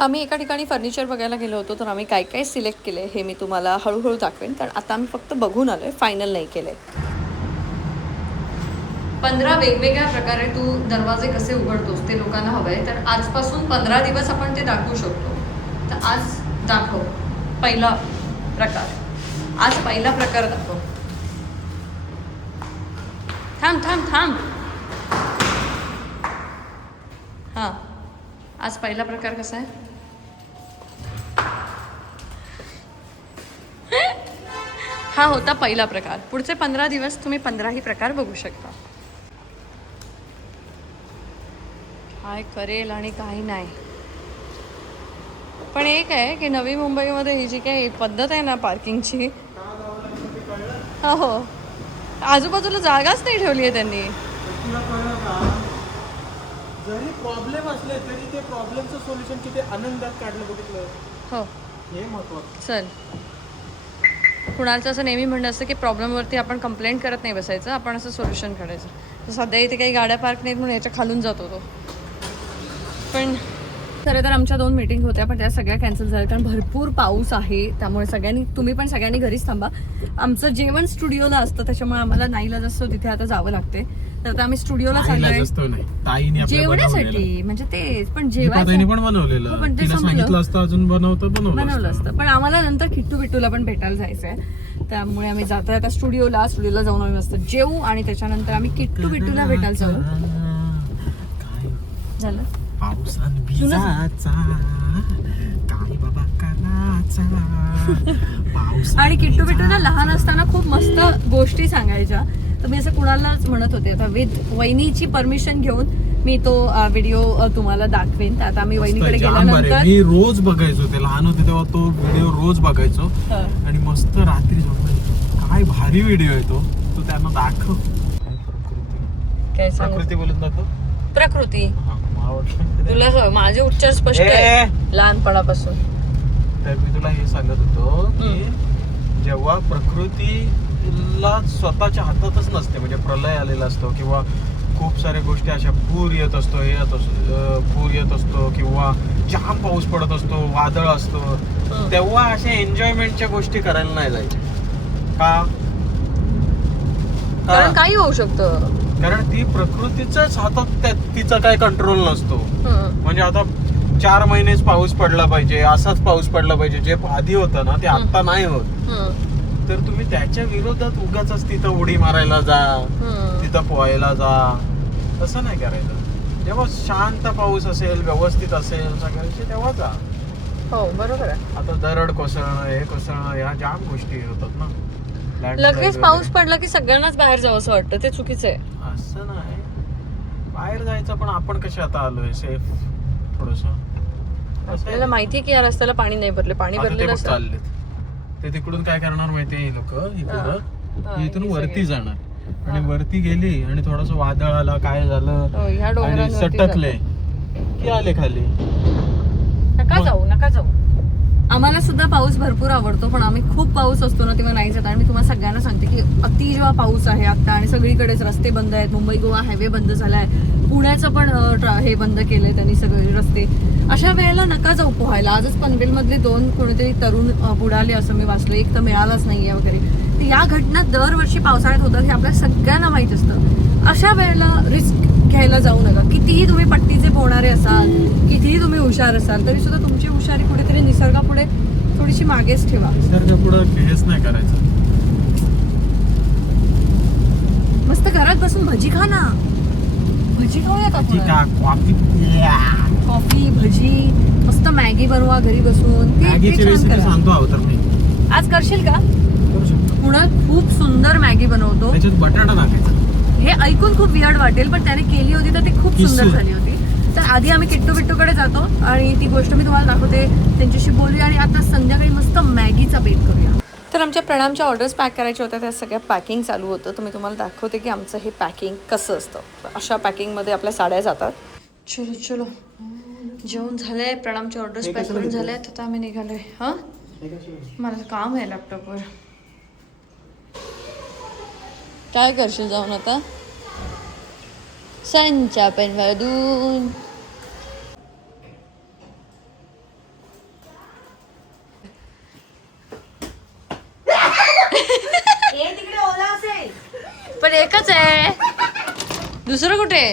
आम्ही एका ठिकाणी फर्निचर बघायला गेलो होतो, तर आम्ही काय काय सिलेक्ट केले हे मी तुम्हाला हळूहळू दाखवेन, कारण आता आम्ही फक्त बघून आलो आहे, फायनल नाही केलं आहे. 15 वेगवेगळ्या प्रकारे तू दरवाजे कसे उघडतोस ते लोकांना हवं आहे, तर आजपासून 15 दिवस आपण ते दाखवू शकतो. तर आज दाखव पहिला प्रकार. आज पहिला प्रकार दाखव. थांब थांब थांब. हां, आज पहिला प्रकार कसा आहे? हा होता पहिला प्रकार. पुढचे 15 दिवस तुम्ही 15ही प्रकार बघू शकता. काय करेल आणि काही नाही. पण एक आहे की नवी मुंबईमध्ये ही जी काही पद्धत आहे ना पार्किंगची, हो, आजूबाजूला जागाच नाही ठेवली आहे त्यांनी. जरी प्रॉब्लेम असले तरी ते प्रॉब्लेमचं सोल्युशन किती आनंदात काढलं बघितलं. हो, हे महत्वाचं. चल. कुणाचं असं नेहमी म्हणणं असतं की प्रॉब्लेमवरती आपण कंप्लेंट करत नाही बसायचं, आपण असं सोल्युशन काढायचं. तर सध्या इथे काही गाड्या पार्क नाहीत म्हणून याच्या खालून जातो तो. पण खरं तर आमच्या 2 मीटिंग होत्या, पण त्या सगळ्या कॅन्सल झाल्या कारण भरपूर पाऊस आहे. त्यामुळे तुम्ही पण सगळ्यांनी घरीच थांबा. आमचं जेवण स्टुडिओला असतं, त्याच्यामुळे आम्हाला नाईलाज असतो तिथे आता जावं लागते. तर आता आम्ही स्टुडिओला चाललोय जेवण्यासाठी. म्हणजे तेच, पण जेवायचं पण बनवलं असतं. पण आम्हाला नंतर किट्टू बिट्टूला पण भेटायला जायचंय, त्यामुळे आम्ही जातोय आता स्टुडिओला जाऊन आम्ही मस्त जेवू आणि त्याच्यानंतर आम्ही किट्टू बिट्टूला भेटायला जाऊ. झालं आणि किट्टू बिट्टूला लहान असताना खूप मस्त गोष्टी सांगायच्या. तर मी असं कुणालाच म्हणत होते, आता विथ वहिनीची परमिशन घेऊन मी तो व्हिडिओ तुम्हाला दाखवेन. तर आता आम्ही वहिनीकडे गेल्यानंतर मी रोज बघायचो, ते लहान होते तेव्हा तो व्हिडिओ रोज बघायचो आणि मस्त रात्री काय भारी व्हिडिओ आहे तो. तू त्यांना दाखव. काय प्रकृती बोलून दाखव. प्रकृती तुला माझे उच्चार स्पष्ट आहे लहानपणापासून. तर मी तुला हे सांगत होतो की जेव्हा प्रकृतीला स्वतःच्या हातातच नसते, म्हणजे प्रलय आलेला असतो किंवा खूप साऱ्या गोष्टी अशा पूर येत असतो, पूर येत असतो किंवा जाम पाऊस पडत असतो, वादळ असतो, तेव्हा अशा एन्जॉयमेंटच्या गोष्टी करायला नाही जायच्या. कारण काही होऊ शकतं. कारण ती प्रकृतीच्याच हातात तिचा काय कंट्रोल नसतो. म्हणजे आता 4 महिनेच पाऊस पडला पाहिजे, असाच पाऊस पडला पाहिजे, जे आधी होतं ना ते आता नाही होत. तर तुम्ही त्याच्या विरोधात उगाच तिथं उडी मारायला जा, तिथं पोहायला जा, तसं नाही करायचं. जेव्हा शांत पाऊस असेल, व्यवस्थित असेल सगळ्यांची, तेव्हा जा. हो, बरोबर आहे. आता दरड कोसळणं, हे कोसळणं, या जाम गोष्टी होतात ना. लगेच पाऊस पडला की सगळ्यांनाच बाहेर जावं असं वाटतं, ते चुकीचं आहे. असं नाही, बाहेर जायचं, पण आपण कसे आता आलोय सेफ थोडस. आपल्याला माहिती की या रस्त्याला पाणी नाही भरले, पाणी भरलेलं चाललेत. ते तिकडून काय करणार माहितीये ही लोक, इथून वरती जाणार आणि वरती गेली आणि थोडस वादळ आला, काय झालं आणि सटकले की आले खाली. नका जाऊ. आम्हाला सुद्धा पाऊस भरपूर आवडतो, पण आम्ही खूप पाऊस असतो ना तेव्हा नाही जात. आणि मी तुम्हाला सगळ्यांना सांगते की अति जेव्हा पाऊस आहे आता आणि सगळीकडेच रस्ते बंद आहेत, मुंबई गोवा हायवे बंद झालाय, पुण्याचं पण हे बंद केलंय त्यांनी सगळे रस्ते, अशा वेळेला नका जाऊ पोहायला. आजच पनवेलमधले 2 कोणीतरी तरुण बुडाले असं मी वाचलं, एक तर मिळालाच नाहीये वगैरे. तर या घटना दरवर्षी पावसाळ्यात होतात, हे आपल्या सगळ्यांना माहित असतं. अशा वेळेला रिस्क घ्यायला जाऊ नका. कितीही तुम्ही पट्टीचे पोहणारे असाल, कितीही तुम्ही हुशार असाल, तरी सुद्धा तुमची हुशारी कुठेतरी निसर्गापुढे थोडीशी मागेच ठेवा. निसर्गापुढे हेच नाही करायचं. मस्त घरात बसून भजी खा ना. भजी खाऊया, कॉफी, भजी, मस्त मॅगी बनवा घरी बसून. आज करशील का? पुण्यात खूप सुंदर मॅगी बनवतो, त्याच्यात बटाटा टाकायचा. हे ऐकून खूप वियर्ड वाटेल, पण त्याने केली होती तर ती खूप सुंदर झाली होती. तर आधी आम्ही किट्टू बिट्टूकडे जातो आणि ती गोष्ट मी तुम्हाला दाखवते, त्यांच्याशी बोलूया आणि आता संध्याकाळी मस्त मॅगीचा बेत करूया. तर आमच्या प्रणामच्या ऑर्डर्स पॅक करायच्या होत्या, त्या सगळ्या पॅकिंग चालू होतं. तर मी तुम्हाला दाखवते की आमचं हे पॅकिंग कसं असतं. अशा पॅकिंगमध्ये आपल्या साड्या जातात. चलो जेवण झालंय, प्रणामच्या ऑर्डर्स पॅक करून झाल्या आहेत, आता आम्ही निघालोय. हां, मला काम आहे लॅपटॉपवर. काय करशील जाऊन आता? संचा पेनमधून पण एकच आहे, दुसरं कुठे?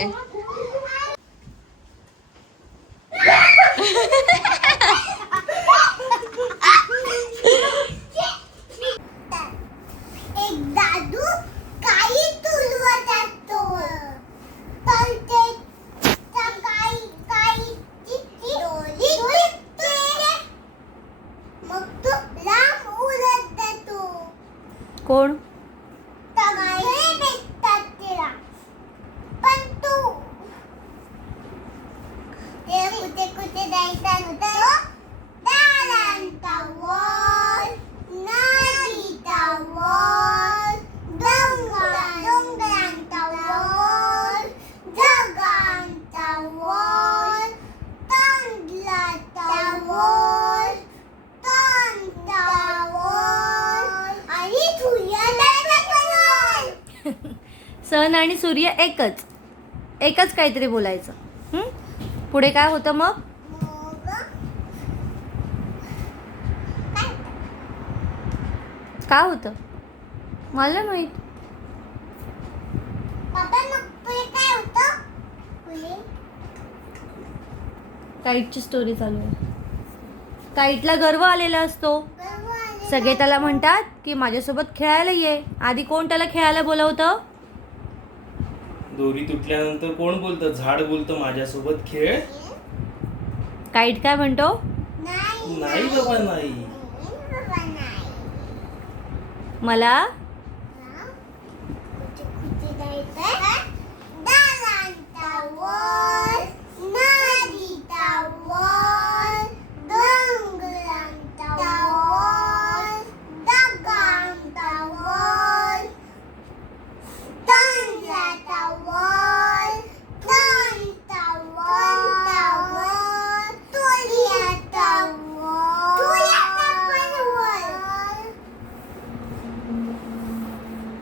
कोण? सन आणि सूर्य एकच एकच काहीतरी बोलायचं. पुढे काय होतं मग? काय होतं मला नाही माहित. काईटची स्टोरी चालू आहे. काईटला गर्व आलेला असतो. सगळे त्याला म्हणतात की माझ्यासोबत खेळायला ये. आधी कोण त्याला खेळायला बोलवतं? दोरी तुटल्यानंतर कोण बोलतं? झाड बोलतं माझ्यासोबत खेळ. काईट काय म्हणतो? नाही बाबा नाही. मला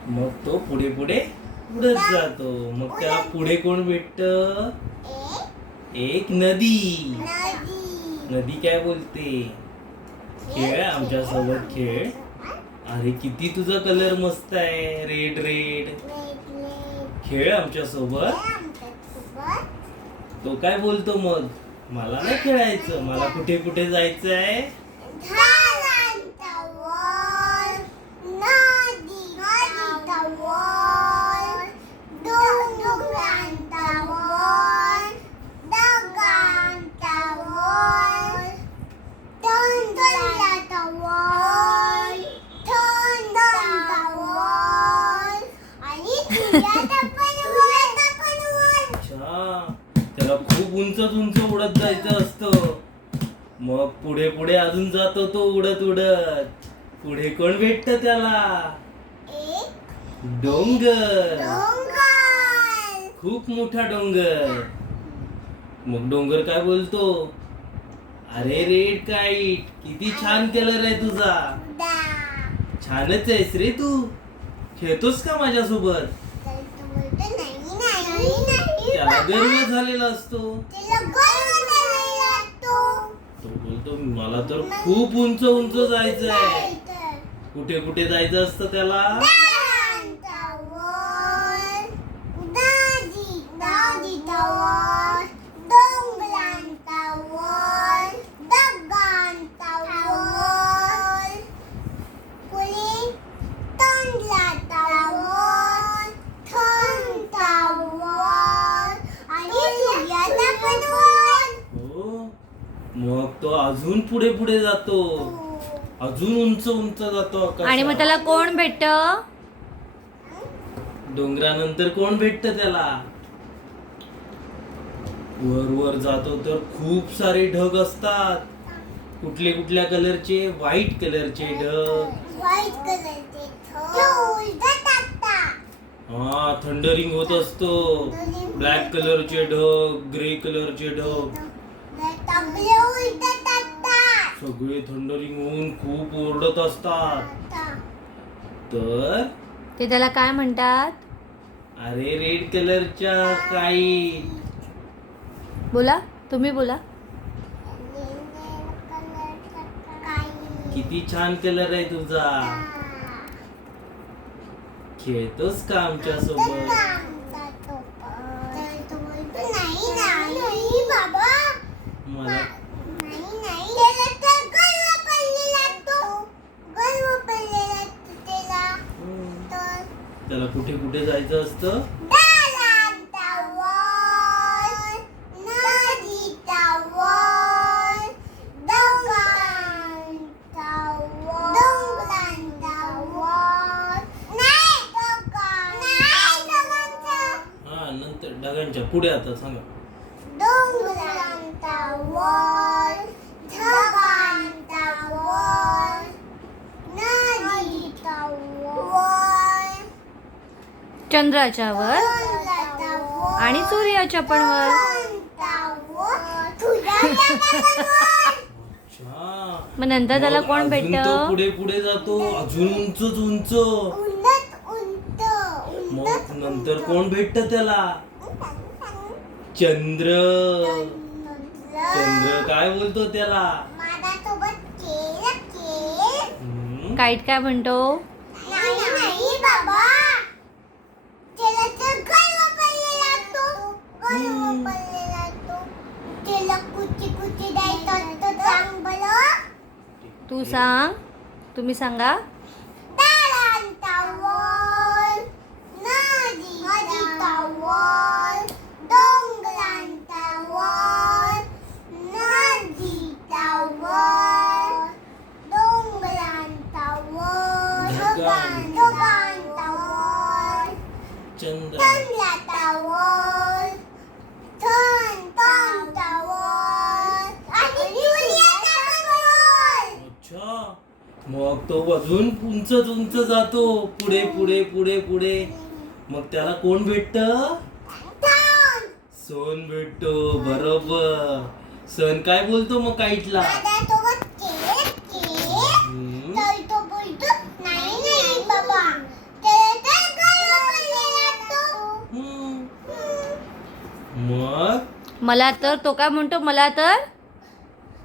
मग तो पुढे पुढे उडत जातो. मग त्याला पुढे कोण भेटत? एक नदी. नदी काय बोलते? खेळ आमच्या सोबत खेळ. अरे किती तुझा कलर मस्त आहे, रेड रेड. खेळ आमच्या सोबत. तो काय बोलतो मग? मला नाही खेळायचं, मला कुठे कुठे जायचंय. त्याला खूप उंच उंच उडत जायचं असतं. मग पुढे पुढे अजून जातो तो उडत उडत. पुढे कोण भेटत त्याला? डोंगर. खूप मोठा डोंगर. मग डोंगर काय बोलतो? अरे रेड काईट, किती छान कलर आहे तुझा. छानच आहेस रे तू. खेळतोस का माझ्यासोबत? त्याला गर्व झालेला असतो. तो बोलतो मला तर खूप उंच उंच जायचं आहे. कुठे कुठे जायचं असतं त्याला? मग तो अजून पुढे पुढे जातो, अजून उंच उंच जातो आकाशात. आणि मग त्याला कोण भेटत? डोंगरानंतर कोण भेटत त्याला? वर वर जातो तर खूप सारे ढग असतात. कुठले कुठल्या कलरचे? व्हाईट कलरचे ढग. हा थंडरिंग होत असतो. ब्लॅक कलरचे ढग, ग्रे कलरचे ढग, सगळे थंडरिंग होऊन खूप ओरडत असतात. तर ते त्याला काय म्हणतात? अरे रेड कलरच्या काईट. बोला, तुम्ही बोला. किती छान कलर आहे तुझा. खेळतोस का आमच्या सोबत? मला त्याला कुठे कुठे जायचं असतं? हा नंतर ढगांच्या पुढे आता सांगा. चंद्राच्या वर आणि सूर्याच्या पण वर. अच्छा. मग नंतर त्याला मग कोण अजून भेटत? तो पुढे पुढे जातो अजून उंचच उंच. मग नंतर कोण भेटत त्याला? चंद्र. चंद्र काय बोलतो त्याला? काईट काय म्हणतो? तू सांग, तुम्ही सांगा. चंद्र. अच्छा. मग तो अजून उंचच उंच जातो पुढे पुढे पुढे पुढे. मग त्याला कोण भेटत? सन भेटतो. बरोबर. सन काय बोलतो मग काईटला? मग मला तर तो काय म्हणतो? मला तर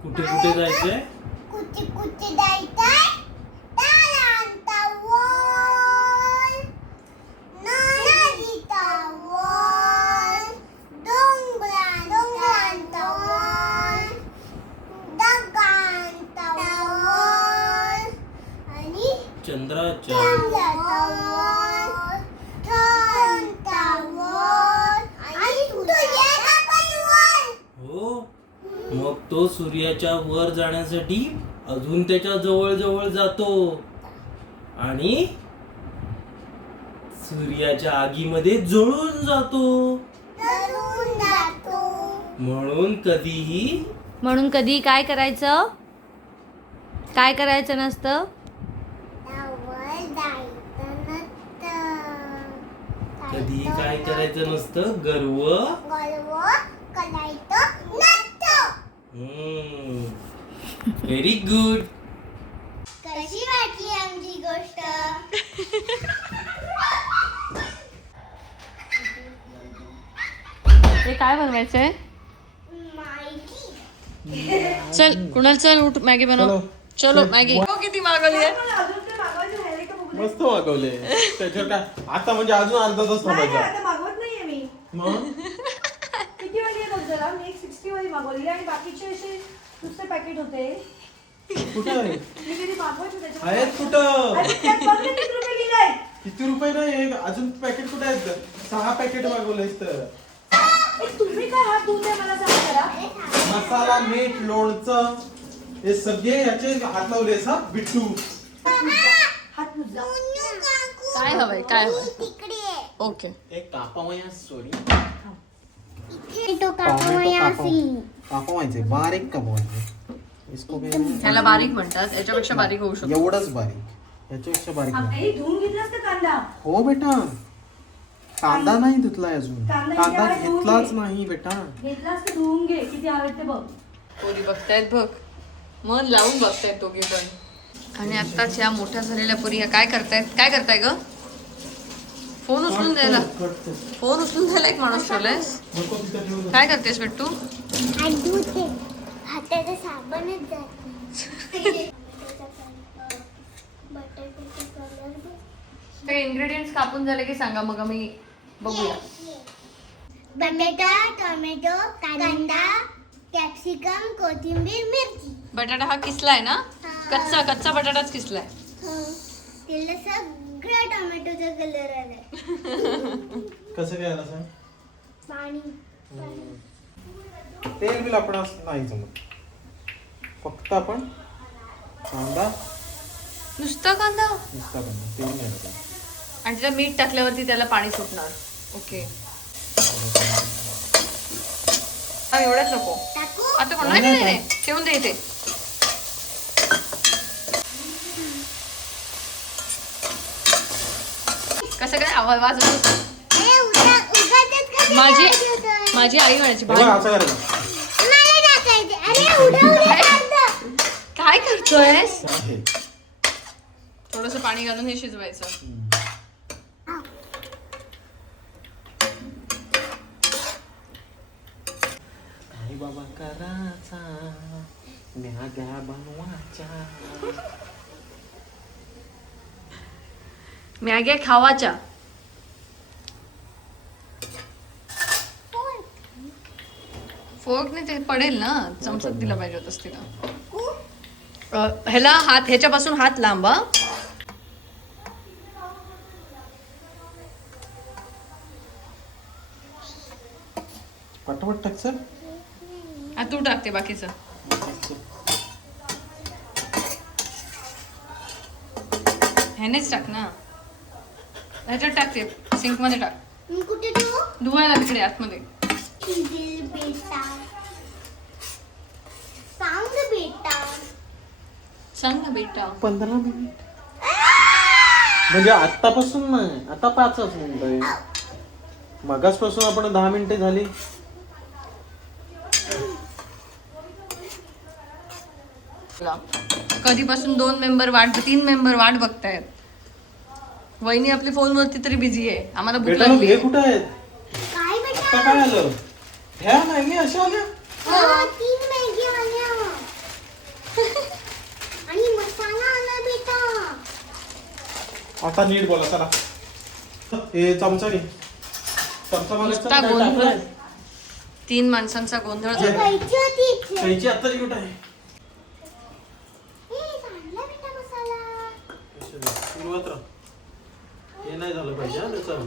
कुठे कुठे जायचंय? चंद्राच्या. हो. मग तो सूर्याच्या वर जाण्यासाठी अजून त्याच्या जवळ जवळ जातो आणि सूर्याच्या आगीमध्ये जळून जातो. म्हणून कधी काय करायचं? काय करायचं नसतं? कधी काय करायचं नसतं? गर्व व्हेरी गुड. कशी वाटली आमची गोष्ट? हे काय बनवायचंय? माहिती चल कुणाल, चल उठ, मॅगी बनव. चलो मॅगी. किती मागवली आहे? मस्त मागवले. त्याच्यावर काय आता म्हणजे अजून अर्धा तास थांबायचा. आता मागवत नाहीये मी. मग किती वाली आहे बघ जरा. मी एक 60 वाली मागवली आणि बाकीचे असे दुसरे पॅकेट होते. कुठं आहे? मी कधी मागवायचे त्याच्यामध्ये. आहेत कुठं? अरे त्यात बघ ना किती रुपये लिहिलंय. किती रुपये नाही अजून पॅकेट कुठे आहेत? 6 पॅकेट मागवलेस तर. तुम्ही काय हात धुवते मला सांग जरा. मसाला, मीठ, लोणचं हे सगळे याचे हात लावलेस हा बिट्टू. हात मुजा. काय हवंय? काय हवंय? तिकडे ओके. एक कापावया सॉरी इथे तो कापावया असेल. कापावायचे बारीक कापावायचे. इसको काय ह्याला बारीक म्हणतात, याच्यापेक्षा बारीक होऊ शकतो. एवढंच बारीक, याच्यापेक्षा बारीक नाही. हे धुवून घेतलास का कांदा? हो बेटा, कांदा नाही धुतलाय अजून. कांदा कांदा इथे आहे, घेतलाच धुवून नाही बेटा. घेतलास का धुवून घे. किती हवेत ते बघ. पोरी बघतायत बघ, मन लावून बघतायत दोघे पण. आणि आत्ताच या मोठ्या झालेल्या पोरी ह्या काय करतायत? काय करताय ग? फोन उचलून द्यायला, फोन उचलून द्यायला एक माणूस ठेवलायस. काय करतेस बिट्टू? हात धुते. हाताचा साबणच जात नाही. बटाट्याचा कलर इन्ग्रेडियंट्स कापून झाले की सांगा, मग आम्ही बघूया. बटाटा, टोमॅटो, कांदा, कॅप्सिकम, कोथिंबीर, मिरची. बटाटा हा किसलाय ना? हा. कच्चा बटाटाच किसलाय. त्याला सगळं टोमॅटोचा कलर आलाय. कसं काय आलं सांग? पाणी. तेल बिल आपण असं नाही जमत. फक्त आपण कांदा, नुसता कांदा नुसता कांदा, तेल नाही टाकायचं. आणि त्याला मीठ टाकल्यावरती त्याला पाणी सुटणार. ओके, एवढंच नको टाकू? आता. कोण नाही नाही, नाही ठेवून दे इथे. कसं काय आवाज वाजवत? ए, उगाचच कसं माझी टाकायचं? माझी आई म्हणायची, हे बघ, भाई असं करायचं. मला टाकायचं. अरे उडवलं कांदा. काय करतोयस? हे. थोडस पाणी घालून हे शिजवायचं. आई बाबा करायचा, म्याग्या बनवायच्या. मॅग्या खावाच्या. फोर्कने ते पडेल ना, चमचात दिला पाहिजे होतंस तिला. ह्याला हात, ह्याच्यापासून हात लांब हा. पटापट टाक सर. हा, तू टाकते बाकीचं. ह्यानेच टाक ना, ह्याच्यात टाकते, सिंक मध्ये टाक. मी कुठे ठेवू? धुवायला तिकडे आतमध्ये. शिजेल बेटा. सांग बेटा. सांग ना बेटा. 15 मिनिट म्हणजे आतापासून नाही, आता 5च मिनिट आहे. मगासपासून आपण 10 मिनिटे झाली. कधीपासून 2 मेंबर 3 मेंबर वाट बघतायत. वहिनी आपली फोन वरती तरी बिझी आहे. आम्हाला भूक बेटा लागली. हे कुठं आहेत? काय बेटा? आता काय आलं? ह्या नाही अशा आल्या. हा, 3 मॅगी आल्या. आणि मसाला आला बेटा. आता नीट बोला चला. हे चमचा घे. चमचा नुसता मला गोंधळ. 3 माणसांचा गोंधळ जे- झाला. खायची होती इथे. खायची आत्ताची कुठं आहे? ए, आणला बेटा मसाला. सुरुवात राह. हे नाही झालं पाहिजे हा त्याचं.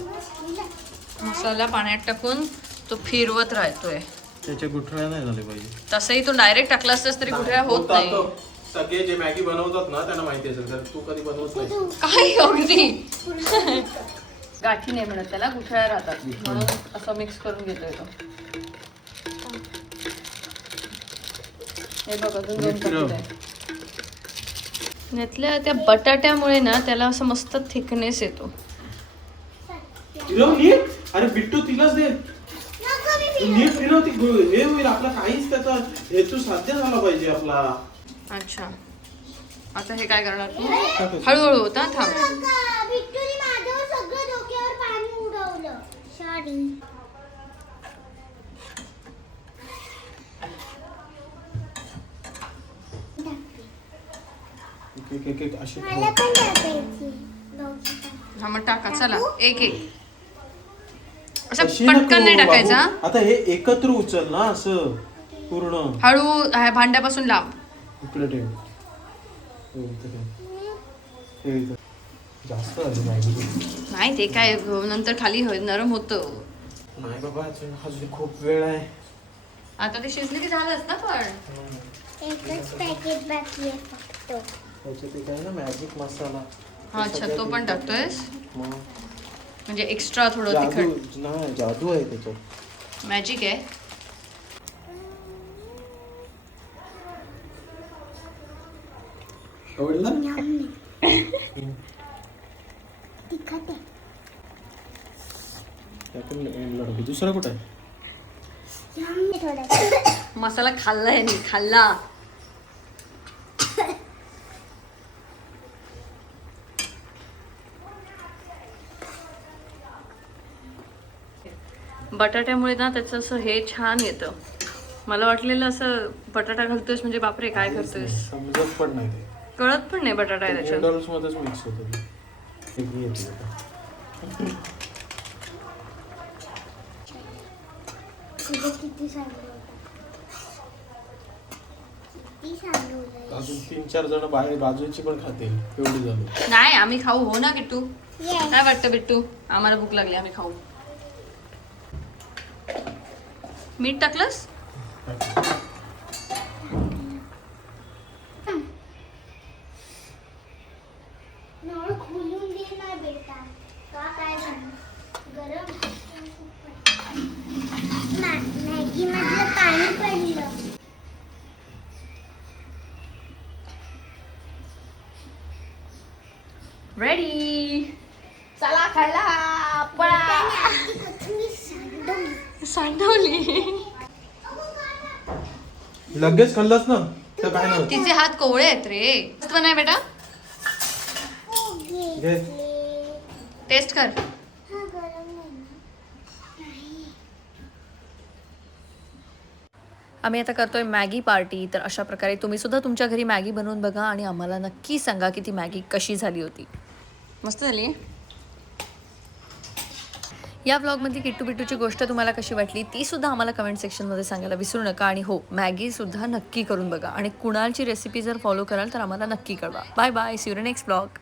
मसाला पाण्यात टाकून तो फिरवत राहतोय. त्याच्या गुठळ्या नाही झाले पाहिजे. तसंही तो डायरेक्ट टाकला असतास तरी कुठे होत होता नाही. तो. सगळे जे मॅगी बनवतात ना त्यांना माहिती असेल, तर तू कधी बनवत नाही. काय अगदी गाठी नाही म्हणत त्याला, गुठळ्या राहतात म्हणून असं मिक्स करून घेतोय तो. हे बघ, अजून 2 फिरव. पाकिट आहे. यातल्या त्या बटाट्यामुळे ना त्याला असं मस्त थिकनेस येतो. फिरव नीट. अरे बिट्टू तिलाच दे. नको मी नीट फिरव. ती हे होईल आपला, काहीच त्याचा हेतू साध्य झाला पाहिजे आपला. अच्छा, आता हे काय करणार तू? टाकायचं. हळूहळू होता, थांब. नका. बिट्टूने माझ्यावर सगळं डोक्यावर पाणी उडवलं. सॉरी. एक अशी मला पण टाकायची. दोघी पण. हा, मग टाका चला, एक असं अशी नको पटकन नाही बाबू. टाकायचा. आता हे एकत्र उचल ना असं पूर्ण. हळू भांड्यापासून लांब. इकडे ठेव. हे इथं ठेव. हे इथं. जास्त आली मॅगी. नाही ते काय नंतर खाली नरम होतं. नाही बाबा, अजून खूप वेळ आहे. आता ते शिजले की झालंच ना. पण एकच पॅकेट बाकी आहे फक्त. त्याच्यात एक आहे ना मॅजिक मसाला. हा, अच्छा, तो पण टाकतोयस मग म्हणजे एक्स्ट्रा थोडं जादू तिखट. नाही, जादू आहे त्याच्यात. मॅजिक आहे. आवडलं? तिखट आहे. त्यातून लढू. दुसरा कुठं आहे? यम्मी थोडं. मसाला खाल्लाय मी, खाल्ला. बटाट्यामुळे ना त्याचं असं हे छान येतं. मला वाटलेलं असं बटाटा घालतोयस म्हणजे बापरे काय करतोयस, समजत पण नाही ते. कळत पण नाही बटाटा आहे त्याच्यात. नूडल्स मध्येच मिक्स होतं ते. वेगळी येते आता. तुझं किती सांडलं किती सांडलं अजून 3-4 जण बाहेर बाजूची पण खातील एवढी झाली. नाही आम्ही खाऊ हो ना किट्टू Yes. काय वाटतं बिट्टू आम्हाला भूक लागली आम्ही खाऊ मीठ टाकलंस नळ खोलून दे ना बेटा का काय झालं गरम मॅगी मधलं पाणी पडलं रेडी चला खायला पळा त्याने आधी कोथिंबीर सांडवली सांडवली लगेच खाल्लंस ना तर काय नव्हतं. तिचे हात कोवळे आहेत रे मस्त नाही बेटा घे. टेस्ट कर हा गरम नाही आम्ही आता करतोय मॅगी पार्टी तर अशा प्रकारे तुम्ही सुद्धा तुमच्या घरी मॅगी बनवून बघा आणि आम्हाला नक्की सांगा की ती मॅगी कशी झाली होती मस्त झाली या व्लॉगमध्ये किट्टू बिट्टूची गोष्ट तुम्हाला कशी वाटली ती सुद्धा आम्हाला कमेंट सेक्शनमध्ये सांगायला विसरू नका आणि हो मॅगी सुद्धा नक्की करून बघा आणि कुणालची रेसिपी जर फॉलो कराल तर आम्हाला नक्की कळवा bye bye see you next vlog